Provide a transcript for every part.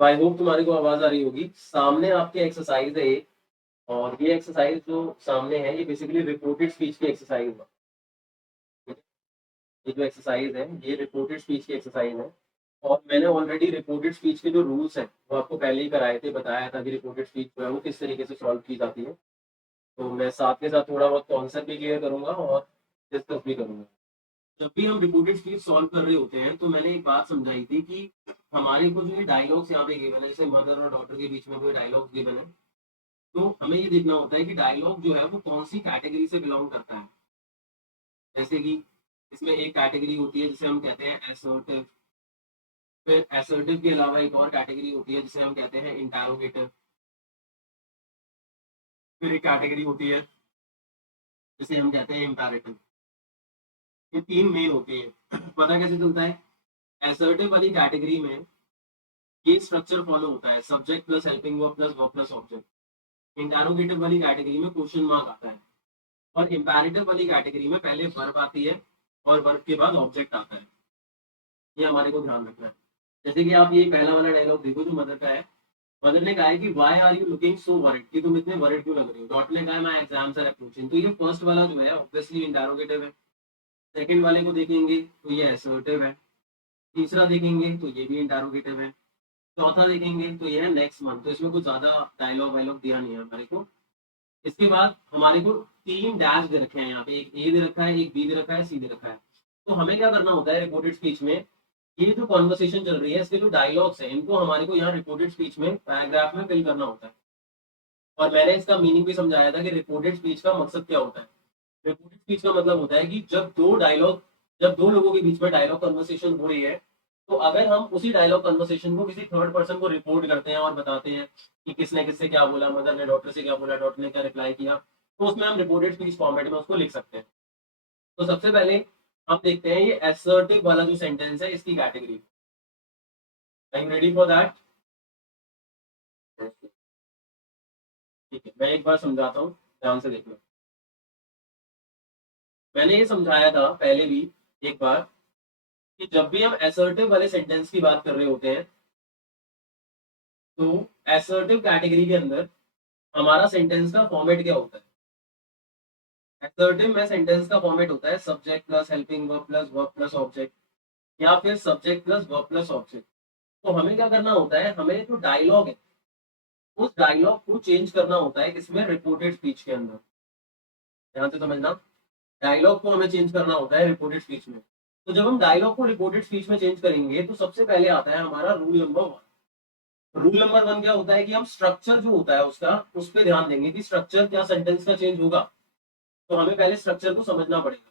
तो I hope तुम्हारे को आवाज आ रही होगी। सामने आपके एक्सरसाइज है एक, और ये एक्सरसाइज जो सामने है ये बेसिकली रिपोर्टेड स्पीच की एक्सरसाइज है। ये जो एक्सरसाइज है ये रिपोर्टेड स्पीच की एक्सरसाइज है। और मैंने ऑलरेडी रिपोर्टेड स्पीच के जो रूल्स हैं वो आपको पहले ही कराए थे, बताया था कि रिपोर्टेड स्पीच जो है वो किस तरीके से सॉल्व की जाती है। तो मैं साथ के साथ थोड़ा बहुत कॉन्सेप्ट भी क्लियर करूंगा और डिस्कस भी करूंगा। जब भी हम रिपोर्टेड स्पीच सॉल्व कर रहे होते हैं तो मैंने एक बात समझाई थी कि हमारे को जो ये डायलॉग्स यहाँ पे गिवन है, जैसे मदर और डॉटर के बीच में कोई डायलॉग्स गिवन है, तो हमें ये देखना होता है कि डायलॉग जो है वो कौन सी कैटेगरी से बिलोंग करता है। जैसे कि इसमें एक कैटेगरी होती है जिसे हम कहते हैं असर्टिव। फिर असर्टिव के अलावा एक और कैटेगरी होती है जिसे हम कहते हैं इंटरोगेटिव। फिर एक कैटेगरी होती है जिसे हम कहते हैं इम्पेरेटिव। ये तीन मेन होती है। पता कैसे चलता है? असर्टिव वाली कैटेगरी में ये स्ट्रक्चर फॉलो होता है, subject plus helping verb plus verb plus object. Interrogative वाली कैटेगरी में क्वेश्चन मार्क आता है। और इम्पेरेटिव वाली कैटेगरी में पहले वर्ब आती है और वर्ब के बाद ऑब्जेक्ट आता है। ये हमारे को ध्यान रखना है। जैसे कि आप ये पहला वाला डायलॉग देखो जो मदर का है। मदर ने कहा है कि why are you looking so worried, कि तुम इतने वरिड क्यों लग रही हो। डॉट ने कहा है माय एग्जाम्स आर अप्रोचिंग। तो ये फर्स्ट वाला जो है ऑब्वियसली इंटरोगेटिव है। सेकंड वाले को देखेंगे तो ये असर्टिव है। तीसरा देखेंगे तो ये भी इंटरोगेटिव है। चौथा देखेंगे तो ये है नेक्स्ट मंथ। तो इसमें कुछ ज्यादा डायलॉग वायलॉग दिया नहीं है हमारे को। इसके बाद हमारे को तीन डैश दे रखे हैं यहाँ पे, एक ए दे रखा है, एक बी दे रखा है, सी दे रखा है। तो हमें क्या करना होता है रिपोर्टेड स्पीच में, ये जो कॉन्वर्सेशन चल रही है इसके जो डायलॉग्स हैं इनको हमारे को यहाँ रिपोर्टेड स्पीच में पैराग्राफ में फिल करना होता है। और मैंने इसका मीनिंग भी समझाया था कि रिपोर्टेड स्पीच का मकसद क्या होता है। रिपोर्टेड स्पीच का मतलब होता है कि जब दो लोगों के बीच में डायलॉग कन्वर्सेशन हो रही है, तो अगर हम उसी डायलॉग कन्वर्सेशन को किसी थर्ड पर्सन को रिपोर्ट करते हैं और बताते हैं कि किसने किससे क्या बोला, मदर ने डॉटर से क्या बोला, डॉटर ने क्या रिप्लाई किया, तो उसमें हम रिपोर्टेड स्पीच फॉर्मेट में उसको लिख सकते हैं। तो सबसे पहले हम देखते हैं ये असर्टिव वाला जो सेंटेंस है इसकी category. I am ready for that. ठीक है, मैं एक बार समझाता हूँ, ध्यान से देखना। मैंने ये समझाया था पहले भी एक बार कि जब भी हम असर्टिव वाले सेंटेंस की बात कर रहे होते हैं, तो असर्टिव कैटेगरी के अंदर हमारा सेंटेंस का फॉर्मेट क्या होता है। असर्टिव में सेंटेंस का फॉर्मेट होता है subject plus helping verb plus verb plus object, या फिर subject plus verb plus object. तो हमें क्या करना होता है, हमें जो डायलॉग है उस डायलॉग को चेंज करना होता है इसमें रिपोर्टेड स्पीच के अंदर। ध्यान से समझना, डायलॉग को हमें चेंज करना होता है रिपोर्टेड स्पीच में। तो जब हम डायलॉग को रिपोर्टेड स्पीच में चेंज करेंगे तो सबसे पहले आता है हमारा rule number one. Rule number one क्या होता है कि हम स्ट्रक्चर जो होता है उसका, उस पर ध्यान देंगे कि स्ट्रक्चर क्या सेंटेंस का चेंज होगा। तो हमें पहले स्ट्रक्चर को समझना पड़ेगा।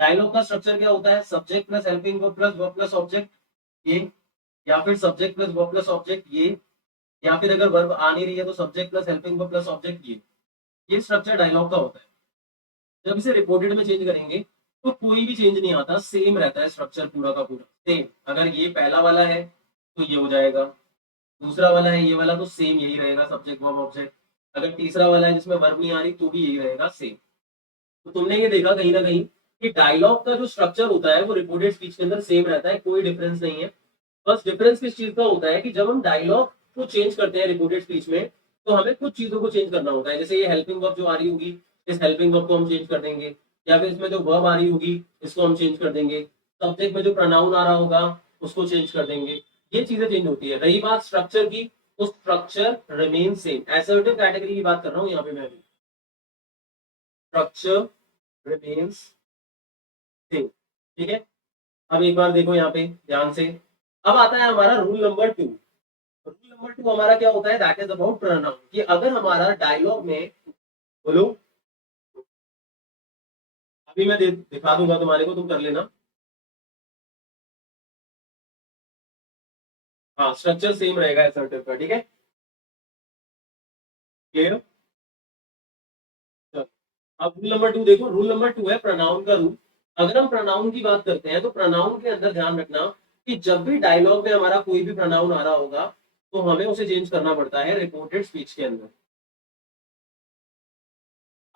डायलॉग का स्ट्रक्चर क्या होता है, subject plus helping verb plus verb plus object, ये, या फिर subject plus verb plus object ये, या फिर अगर वर्ब आ नहीं रही है तो subject plus helping verb plus object ये स्ट्रक्चर डायलॉग का होता है। जब इसे रिपोर्टेड में चेंज करेंगे तो कोई भी चेंज नहीं आता, सेम रहता है स्ट्रक्चर पूरा का पूरा सेम। अगर ये पहला वाला है तो ये हो जाएगा, दूसरा वाला है ये वाला तो सेम यही रहेगा सब्जेक्ट वर्ब ऑब्जेक्ट। अगर तीसरा वाला है जिसमें वर्ब नहीं आ रही तो भी यही रहेगा सेम। तो तुमने ये देखा कहीं ना कहीं कि डायलॉग का जो स्ट्रक्चर होता है वो रिपोर्टेड स्पीच के अंदर सेम रहता है, कोई डिफरेंस नहीं है। बस डिफरेंस किस चीज का होता है कि जब हम डायलॉग को चेंज करते हैं रिपोर्टेड स्पीच में तो हमें कुछ चीजों को चेंज करना होता है। जैसे ये हेल्पिंग वर्ब जो आ रही होगी, इस हेल्पिंग वर्ब को हम चेंज कर देंगे, या फिर इसमें जो वर्ब आ रही होगी इसको हम चेंज कर देंगे। सब्जेक्ट में जो प्रोनाउन आ रहा होगा उसको चेंज कर देंगे। ये चीजें चेंज होती है। रही बात स्ट्रक्चर की, तो structure remain same. Assertive category की बात कर रहा हूँ यहाँ पे मैं, स्ट्रक्चर रिमेन्स सेम। ठीक है, अब एक बार देखो यहाँ पे ध्यान से। अब आता है हमारा rule number two. Rule number two हमारा क्या होता है, दैट इज अबाउट प्रोनाउन। कि अगर हमारा डायलॉग में, बोलो, अभी मैं दिखा दूंगा तुम्हारे को, तुम कर लेना। हाँ, स्ट्रक्चर सेम रहेगा असर्टिव का। ठीक है, क्लियर। अब रूल नंबर टू देखो। रूल नंबर टू है प्रोनाउन का रूल। अगर हम प्रोनाउन की बात करते हैं तो प्रोनाउन के अंदर ध्यान रखना कि जब भी डायलॉग में हमारा कोई भी प्रोनाउन आ रहा होगा तो हमें उसे चेंज करना पड़ता है रिपोर्टेड स्पीच के अंदर।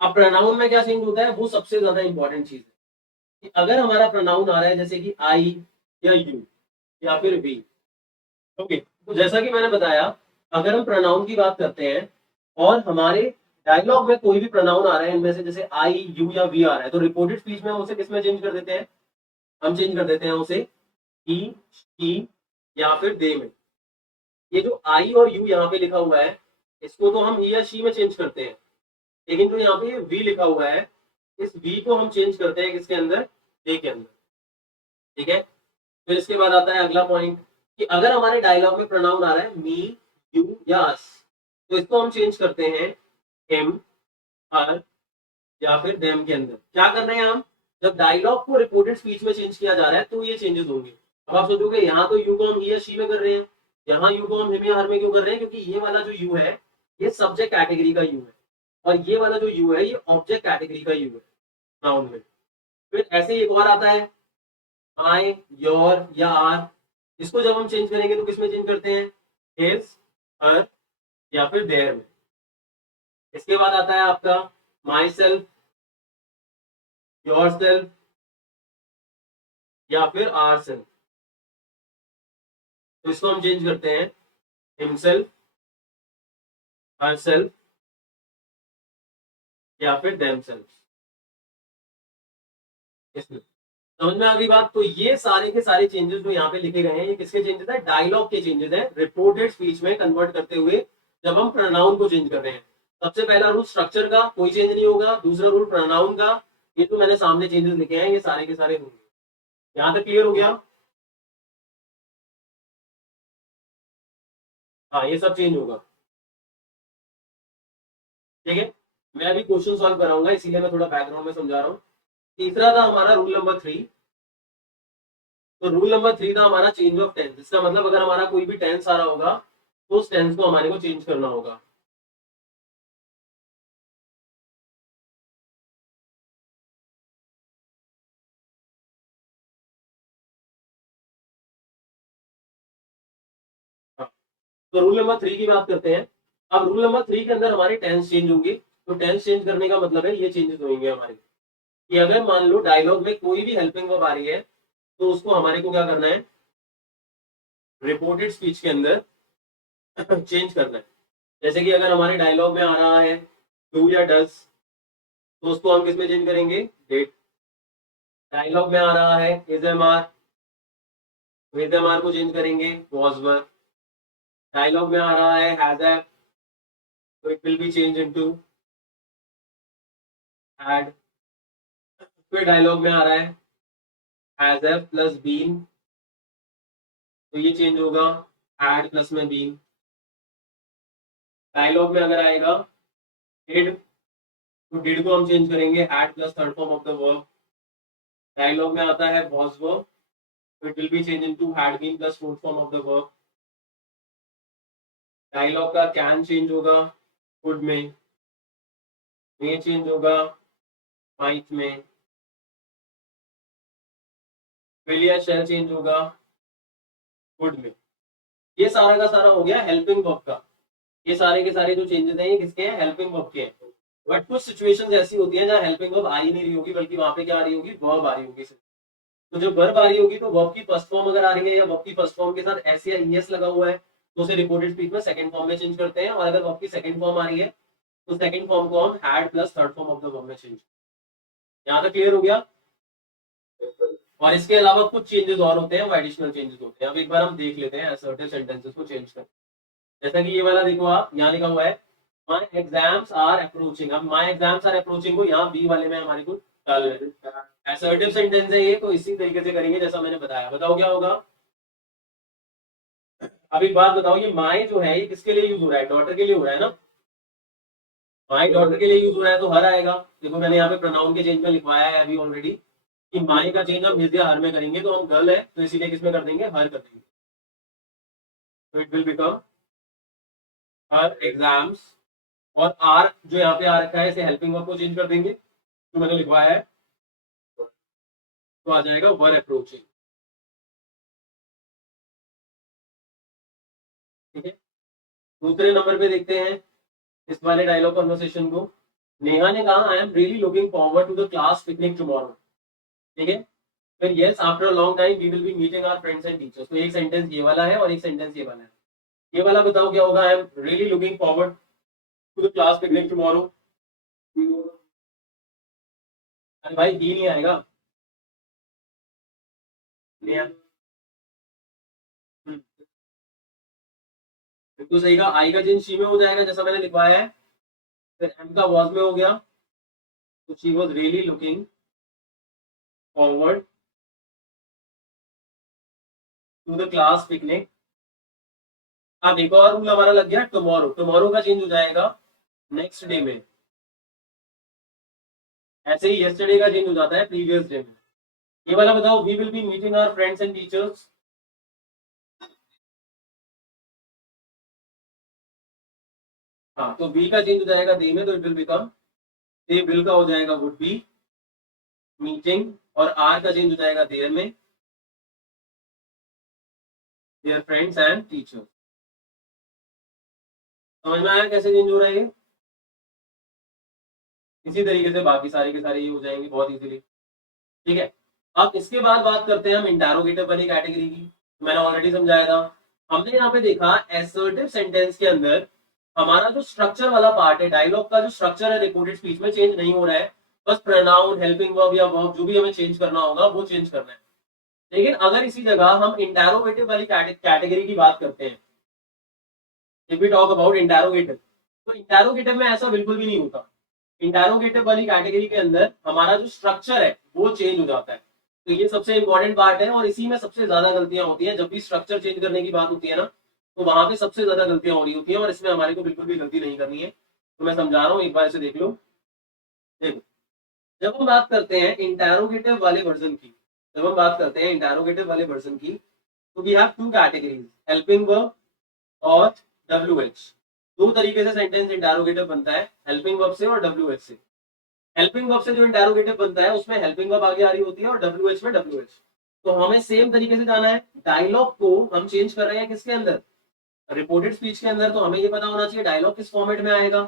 अब प्रोनाउन में क्या चेंज होता है वो सबसे ज्यादा इंपॉर्टेंट चीज है। कि अगर हमारा प्रोनाउन आ रहा है जैसे कि आई या यू या फिर वी, ओके, तो जैसा कि मैंने बताया, अगर हम प्रोनाउन की बात करते हैं और हमारे डायलॉग में कोई भी प्रोनाउन आ रहा है इनमें से, जैसे आई, यू या वी आ रहा है, तो रिपोर्टेड स्पीच में हम उसे किसमें चेंज कर देते हैं? हम चेंज कर देते हैं उसे ही, शी या फिर दे में। ये जो आई और यू यहाँ पे लिखा हुआ है, इसको तो हम ही या शी में चेंज करते हैं, लेकिन जो यहाँ पे वी लिखा हुआ है, इस वी को हम चेंज करते हैं किसके अंदर? दे के अंदर। ठीक है। फिर इसके बाद आता है अगला पॉइंट कि अगर हमारे डायलॉग में प्रोनाउन आ रहा है मी, यू या अस, तो इसको हम चेंज करते हैं हिम, हर या फिर देम के अंदर। क्या कर रहे हैं हम? जब डायलॉग को रिपोर्टेड स्पीच में चेंज किया जा रहा है तो ये चेंजेस होंगे। अब आप सोचोगे यहाँ तो यू को हम ही या शी में कर रहे हैं, यहाँ यू को हम हिम या हर में क्यों कर रहे हैं? क्योंकि ये वाला जो यू है, ये सब्जेक्ट कैटेगरी का यू है, और ये वाला जो यू है, ये ऑब्जेक्ट कैटेगरी का यू है नाउन में। फिर ऐसे ही एक और आता है माई, योर या आर। इसको जब हम चेंज करेंगे तो किसमें चेंज करते हैं? हिज, हर या फिर देयर में। इसके बाद आता है आपका माई सेल्फ, योर सेल्फ या फिर आर सेल्फ। तो इसको हम चेंज करते हैं हिमसेल्फ, हर सेल्फ या फिर देम सेल्फ। इसमें समझ में आ गई बात? तो ये सारे के सारे चेंजेस जो यहाँ पे लिखे गए हैं, ये किसके चेंजेस है? डायलॉग के चेंजेस है, रिपोर्टेड स्पीच में कन्वर्ट करते हुए जब हम प्रोनाउन को चेंज कर रहे हैं। सबसे पहला रूल स्ट्रक्चर का, कोई चेंज नहीं होगा। दूसरा रूल प्रोनाउन का, ये जो मैंने सामने चेंजेस लिखे हैं, ये सारे के सारे होंगे। यहाँ तक क्लियर हो गया? हाँ, ये सब चेंज होगा। ठीक है। मैं अभी क्वेश्चन सॉल्व कराऊंगा, इसीलिए मैं थोड़ा बैकग्राउंड में समझा रहा हूँ। तीसरा था हमारा रूल नंबर 3। तो रूल नंबर 3 था हमारा चेंज ऑफ टेंस। इसका मतलब अगर हमारा कोई भी टेंस आ रहा होगा तो उस टेंस को हमारे को चेंज करना होगा। हाँ, तो रूल नंबर 3 की बात करते हैं। अब रूल नंबर 3 के अंदर हमारे टेंस चेंज होंगे। तो टेंस चेंज करने का मतलब है ये चेंजेस होंगे हमारे, कि अगर मान लो डायलॉग में कोई भी हेल्पिंग वर्ब आ रही है तो उसको हमारे को क्या करना है? रिपोर्टेड स्पीच के अंदर चेंज करना है। जैसे कि अगर हमारे डायलॉग में आ रहा है डू या डज, तो उसको हम किस में चेंज करेंगे? डेट। डायलॉग में आ रहा है इज एम आर, तो इज एम आर को चेंज करेंगे वॉज वर। डायलॉग में आ रहा है हैज हैव, तो it will be change into had. फिर डायलॉग में आ रहा है हैज हैव प्लस बीन, तो ये चेंज होगा हैड प्लस में बीन। डायलॉग में अगर आएगा डिड, तो डिड को हम चेंज करेंगे had plus third form of the verb. Dialogue में आता है वॉज वर्ब, तो it will be change into had been plus fourth form of the verb. Dialogue का कैन चेंज होगा कुड में, मे चेंज होगा माइट में, विल या शैल चेंज होगा गुड में। ये सारा का सारा हो गया हेल्पिंग वर्ब का। ये सारे के सारे जो चेंजेस हैं ये किसके हैं? हेल्पिंग वर्ब के हैं। बट कुछ सिचुएशंस ऐसी होती हैं जहाँ हेल्पिंग वर्ब आ ही नहीं रही होगी, बल्कि वहां पे क्या आ रही होगी? वर्ब आ रही होगी। तो जब वर्ब आ रही होगी तो वर्ब की फर्स्ट फॉर्म अगर आ रही है या वर्ब की फर्स्ट फॉर्म के साथ एस या ईएस लगा हुआ है, तो उसे रिपोर्टेड स्पीच में सेकंड फॉर्म में चेंज करते हैं। और अगर वर्ब की सेकंड फॉर्म आ रही है तो सेकंड फॉर्म को हम had plus third form of the verb में चेंज। यहाँ तक क्लियर हो गया? और इसके अलावा कुछ चेंजेस और होते हैं, वो एडिशनल चेंजेस होते हैं। अब एक बार हम देख लेते हैं असर्टिव सेंटेंसेस को चेंज कर। जैसा कि ये वाला देखो, आप यहाँ लिखा हुआ है माई एग्जाम्स आर अप्रोचिंग। अब माई एग्जाम्स आर अप्रोचिंग को यहाँ बी वाले में हमारे को डाल रहे। असर्टिव सेंटेंस है ये, तो इसी तरीके से करेंगे जैसा मैंने बताया। बताओ क्या होगा? अब एक बात बताओ, ये माई जो है ये किसके लिए यूज हो रहा है? डॉटर के लिए हो रहा है ना। माई डॉटर के लिए यूज हो रहा है तो हर आएगा। देखो मैंने यहाँ पे प्रोनाउन के चेंज में लिखवाया है अभी ऑलरेडी, कि माई का चेंज हम हिज या हर में करेंगे, तो हम गर्ल है तो इसीलिए किसमें कर देंगे? हर कर देंगे। तो it will become her exams, और आर जो यहाँ पे आ रखा है इसे हेल्पिंग वर्ब को चेंज कर देंगे जो मैंने लिखवाया है, तो आ जाएगा वर अप्रोचिंग। ठीक है। दूसरे नंबर पे देखते हैं इस वाले डायलॉग कन्वर्सेशन को। नेहा ने कहा I am really looking forward to the class picnic tomorrow. ठीक है। फिर yes after a long time we will be meeting our friends and teachers. तो एक सेंटेंस ये वाला है और एक सेंटेंस ये वाला है। ये वाला बताओ क्या होगा, I am really looking forward to the class picnic tomorrow. अरे भाई ही नहीं आएगा, नहीं आ- हम्म, बिल्कुल सही कहा, आई का चेंज शी में हो जाएगा जैसा मैंने लिखवाया है, फिर एम का वॉज में हो गया, तो she was really looking forward to the class picnic. अब एक और रूल हमारा लग गया, टुमारो, टुमारो का चेंज हो जाएगा नेक्स्ट डे में, ऐसे ही यस्टरडे का चेंज हो जाता है प्रीवियस डे में। ये वाला बताओ, we will be meeting our friends and teachers. हाँ, तो बी का चेंज हो जाएगा दे में, तो it will become, they will का हो जाएगा वुड बी मीटिंग, और आर का चेंज हो जाएगा देयर में, देयर फ्रेंड्स एंड टीचर्स। समझ में आया कैसे चेंज हो रहा है ये? इसी तरीके से बाकी सारे के सारे ये हो जाएंगे बहुत इजीली। ठीक है, अब इसके बाद बात करते हैं हम इंटरोगेटिव वाली कैटेगरी की। मैंने ऑलरेडी समझाया था, हमने यहाँ पे देखा एसर्टिव सेंटेंस के अंदर हमारा जो स्ट्रक्चर वाला पार्ट है, डायलॉग का जो स्ट्रक्चर है रिपोर्टेड स्पीच में चेंज नहीं हो रहा है, बस प्रोनाउन, हेल्पिंग वर्ब या वर्ब जो भी हमें चेंज करना होगा वो चेंज करना है। लेकिन अगर इसी जगह हम इंटरोगेटिव वाली कैटेगरी की बात करते हैं, if we talk about interrogative, तो इंटरोगेटिव में ऐसा बिल्कुल भी नहीं होता। इंटरोगेटिव वाली कैटेगरी के अंदर हमारा जो स्ट्रक्चर है वो चेंज हो जाता है, तो ये सबसे इंपॉर्टेंट पार्ट है, और इसी में सबसे ज्यादा गलतियां होती हैं। जब भी स्ट्रक्चर चेंज करने की बात होती है ना, तो वहां पे सबसे ज्यादा गलतियां हो रही होती है, और इसमें हमारे को बिल्कुल भी गलती नहीं करनी है। तो मैं समझा रहा हूँ, एक बार इसे देख लो। देखो, जब हम बात करते हैं इंटरोगेटिव वाले वर्जन की, जब हम बात करते हैं इंटरोगेटिव वाले वर्जन की, तो we have two categories, helping verb और डब्ल्यू एच। दो तरीके से सेंटेंस इंटरोगेटिव बनता है, हेल्पिंग वर्ब से और डब्ल्यू एच से। हेल्पिंग वर्ब से जो इंटरोगेटिव बनता है उसमें हेल्पिंग वर्ब आगे आ रही होती है, और डब्ल्यू एच में डब्ल्यू एच। तो हमें सेम तरीके से जाना है, डायलॉग को हम चेंज कर रहे हैं किसके अंदर, रिपोर्टेड स्पीच के अंदर, तो हमें ये पता होना चाहिए डायलॉग किस फॉर्मेट में आएगा।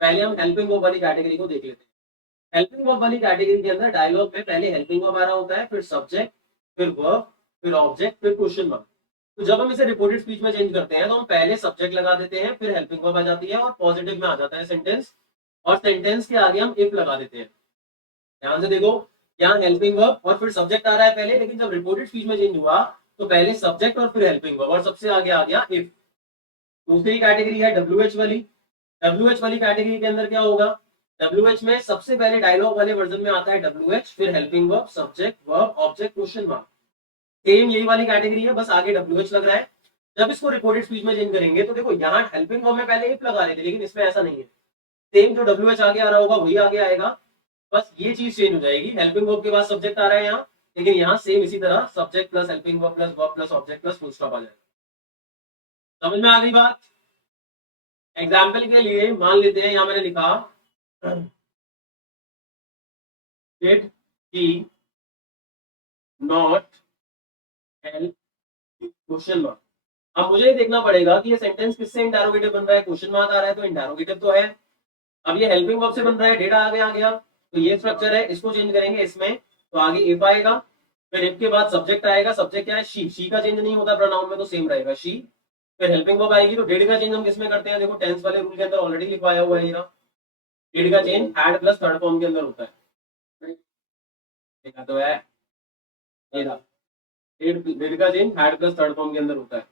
पहले हम हेल्पिंग वर्ब वाली कैटेगरी को देख लेते हैं। हेल्पिंग वर्ब वाली कैटेगरी के अंदर डायलॉग में पहले हेल्पिंग वर्ब आ रहा होता है, फिर सब्जेक्ट, फिर वर्ब, फिर ऑब्जेक्ट, फिर क्वेश्चन मार्क। तो जब हम इसे रिपोर्टेड स्पीच में चेंज करते हैं, तो हम पहले सब्जेक्ट लगा देते हैं, फिर हेल्पिंग वर्ब आ जाती है, और पॉजिटिव में आ जाता है सेंटेंस, और सेंटेंस के आगे हम इफ लगा देते हैं। ध्यान से देखो, यहाँ हेल्पिंग वर्ब और फिर सब्जेक्ट आ रहा है पहले, लेकिन जब रिपोर्टेड स्पीच में चेंज हुआ तो पहले सब्जेक्ट और फिर हेल्पिंग वर्ब, और सबसे आगे आ गया इफ। दूसरी कैटेगरी है डब्ल्यू एच वाली। डब्ल्यू एच वाली कैटेगरी के अंदर क्या होगा, डब्ल्यू एच में सबसे पहले डायलॉग वाले वर्जन में आता है डब्ल्यू एच, फिर helping verb, subject, verb, object, question mark. Same यही वाली कैटेगरी है, बस आगे डब्ल्यू एच लग रहा है। जब इसको रिपोर्टेड स्पीच में चेंज करेंगे, तो देखो यहाँ हेल्पिंग वर्ब में पहले इफ लगा रहे थे, लेकिन इसमें ऐसा नहीं है। सेम जो डब्ल्यू एच आगे आ रहा होगा वही आगे आएगा, बस ये चीज चेंज हो जाएगी। हेल्पिंग वर्ब के बाद सब्जेक्ट आ रहा है यहाँ, लेकिन यहाँ सेम इसी तरह subject plus helping verb plus object plus full stop आ जाएगा। समझ में आ गई बात? एग्जाम्पल के लिए मान लेते हैं, यहाँ मैंने लिखा did he not help, question mark. अब मुझे ये देखना पड़ेगा कि ये सेंटेंस किससे इंटरोगेटिव बन रहा है, क्वेश्चन मार्क आ रहा है तो इंटरोगेटिव तो है। अब ये हेल्पिंग वर्ब से बन रहा है, डेटा आगे आ गया, तो ये स्ट्रक्चर है, इसको चेंज करेंगे इसमें, तो आगे इफ आएगा, फिर इफ के बाद सब्जेक्ट आएगा, सब्जेक्ट क्या है, शी का चेंज नहीं होता प्रोनाउन में, तो सेम रहेगा शी। फिर हेल्पिंग वर्ब आएगी, तो डेड का चेंज हम किसमें करते हैं, देखो टेंस वाले रूल के अंदर ऑलरेडी लिखवाया हुआ है, डेड का change had plus third form के अंदर होता है। देखा तो है, ये रहा, डेड का change had plus third form के अंदर होता है।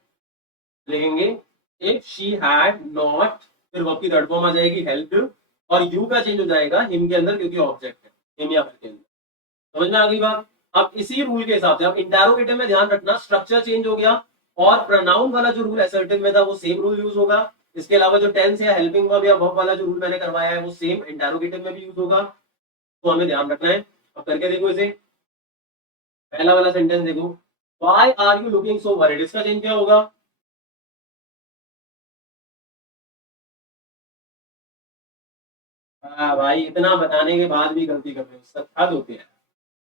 लिखेंगे इफ शी हैड नॉट, फिर वर्ब की थर्ड फॉर्म आ जाएगी हेल्प, और यू का चेंज हो जाएगा हिम के अंदर, क्योंकि ऑब्जेक्ट है, हिम या के अंदर। समझ में आ गई बात? अब इसी रूल के हिसाब से, अब इंटरोगेटिव में ध्यान रखना स्ट्रक्चर चेंज हो गया, और प्रोनाउन वाला जो रूल असर्टिव में था वो सेम रूल यूज होगा। इसके अलावा जो टेंस या हेल्पिंग वर्ब या वर्ब वाला जो रूल मैंने करवाया है वो सेम इंटरोगेटिव में भी यूज होगा, तो हमें ध्यान रखना है। अब करके देखो इसे, पहला वाला सेंटेंस देखो, why are you looking so worried, इसका चेंज क्या होगा, हाँ भाई, इतना बताने के बाद भी गलती कर रहे हो, सब हद होती है।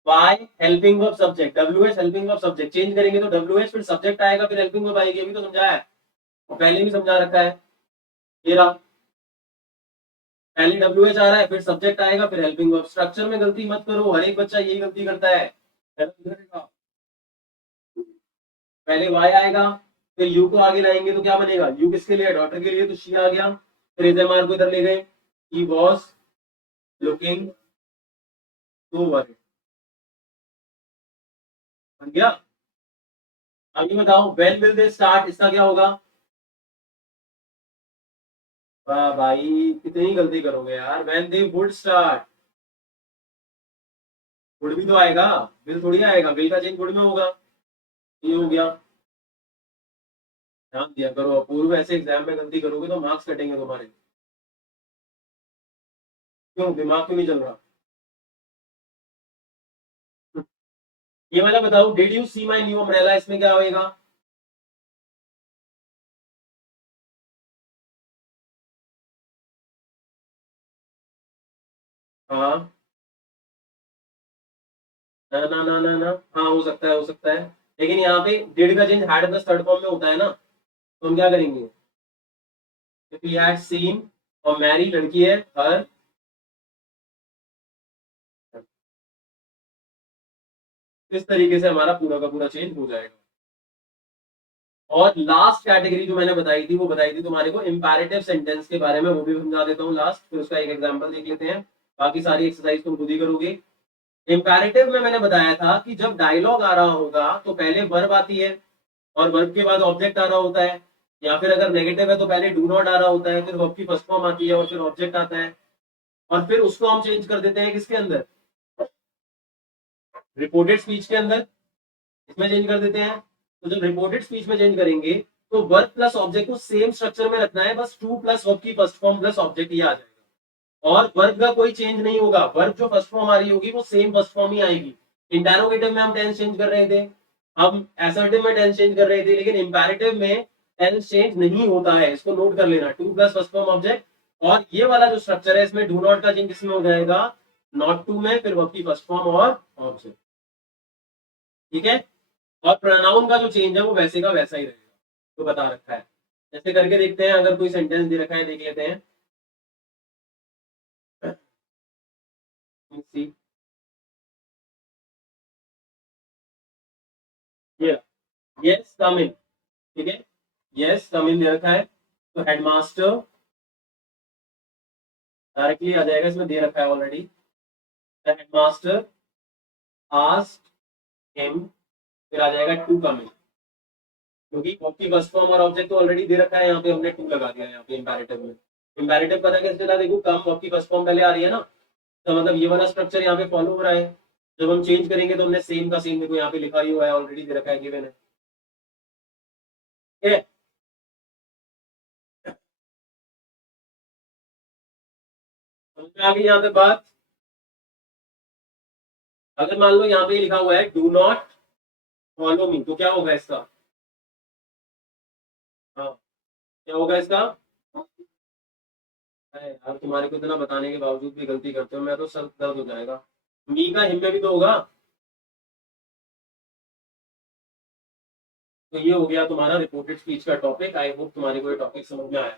Why helping verb subject, W H helping verb subject, change करेंगे तो डब्ल्यू एच फिर सब्जेक्ट आएगा, फिर हेल्पिंग वर्ब आएगी, अभी तो समझाया है और पहले भी समझा रखा है। ये रहा, पहले डब्ल्यू एच आ रहा है, फिर सब्जेक्ट आएगा, फिर हेल्पिंग वर्ब। स्ट्रक्चर में गलती मत करो, हर एक बच्चा यही गलती करता है। पहले वाई आएगा, फिर यू को आगे लाएंगे तो क्या बनेगा, यू किसके लिए, डॉटर के लिए, तो शी आ गया। फिर इज एम आर को इधर ले गए, he was looking to work, बन गया। अब ये बताओ व्हेन विल दे स्टार्ट, इसका क्या होगा। वाह भाई कितनी गलती करोगे यार, when they would start, would भी तो आएगा, विल थोड़ी आएगा, विल का चेंज वुड में होगा। ये हो गया, ध्यान दिया करो, अपूर्व ऐसे एग्जाम में गलती करोगे तो मार्क्स कटेंगे तुम्हारे। क्यों, दिमाग क्यों नहीं चल रहा। ये वाला बताओ, did you see my new umbrella, इसमें क्या होएगा। हाँ ना ना ना ना ना, हाँ हो सकता है, हो सकता है, लेकिन यहाँ पे डिड का change had plus third form में होता है ना, तो हम क्या करेंगे, if he had seen, और मैरी लड़की है, हर, इस तरीके से हमारा पूरा का पूरा चेंज हो जाएगा। और लास्ट कैटेगरी जो मैंने बताई थी, वो बताई थी तुम्हारे को इंपैरेटिव सेंटेंस के बारे में, वो भी समझा देता हूँ लास्ट, फिर उसका एक एग्जांपल देख लेते हैं, बाकी सारी एक्सरसाइज तुम खुद ही करोगे। इंपैरेटिव में मैंने बताया था कि जब डायलॉग आ रहा होगा तो पहले वर्ब आती है, और वर्ब के बाद ऑब्जेक्ट आ रहा होता है, या फिर अगर नेगेटिव है तो पहले डू नॉट आ रहा होता है, फिर वर्ब की फर्स्ट फॉर्म आती है और फिर ऑब्जेक्ट आता है, और फिर उसको हम चेंज कर देते हैं किसके अंदर, रिपोर्टेड स्पीच के अंदर, इसमें चेंज कर देते हैं। तो जब रिपोर्टेड स्पीच में चेंज करेंगे तो वर्ब प्लस ऑब्जेक्ट को सेम स्ट्रक्चर में रखना है, बस टू प्लस वर्ब की फर्स्ट फॉर्म प्लस ऑब्जेक्ट ये आ जाएगा, और वर्ब का कोई चेंज नहीं होगा, वर्ब जो फर्स्ट फॉर्म आ रही होगी वो सेम फर्स्ट फॉर्म ही आएगी। इंटेरोगेटिव में हम टेंस चेंज कर रहे थे, हम एसर्टिव में टेंस चेंज कर रहे थे, लेकिन इंपैरेटिव में टेंस चेंज नहीं होता है, इसको नोट कर लेना, two plus first form object. और ये वाला जो स्ट्रक्चर है इसमें डू नॉट का चेंज किसमें हो जाएगा, नॉट टू में, फिर वर्ब की फर्स्ट फॉर्म और ऑब्जेक्ट, ठीक है। और प्रोनाउन का जो चेंज है वो वैसे का वैसा ही रहेगा, तो बता रखा है। जैसे करके देखते हैं, अगर कोई सेंटेंस दे रखा है देख लेते हैं। ये यस कम इन, ठीक है, यस कम इन दे रखा है, तो हेडमास्टर डायरेक्टली आ जाएगा, इसमें दे रखा है already, the headmaster asked him, फिर आ जाएगा टू कम इन, क्योंकि आपकी फर्स्ट फॉर्म और ऑब्जेक्ट तो ऑलरेडी दे रखा है, यहाँ पे हमने टू लगा दिया यहाँ पे इंपैरेटिव में। इंपैरेटिव पता कैसे चला, देखो कम आपकी फर्स्ट फॉर्म पहले आ रही है ना, तो मतलब ये वाला स्ट्रक्चर यहाँ पे फॉलो हो रहा है, जब हम चेंज करेंगे तो हमने सेम का सेम, देखो यहाँ पे लिखा ही हुआ है, ऑलरेडी दे रखा है, गिवन है, ठीक है। समझ में आ गई यहाँ पे बात। अगर मान लो यहाँ पे लिखा हुआ है डू नॉट फॉलो मी, तो क्या होगा इसका, हाँ क्या होगा इसका, है यार तुम्हारे को इतना बताने के बावजूद भी गलती करते हो, मैं तो सर दर्द हो जाएगा। मी का हिम में भी तो होगा। तो ये हो गया तुम्हारा रिपोर्टेड स्पीच का टॉपिक, आई होप तुम्हारे को ये टॉपिक समझ में आया।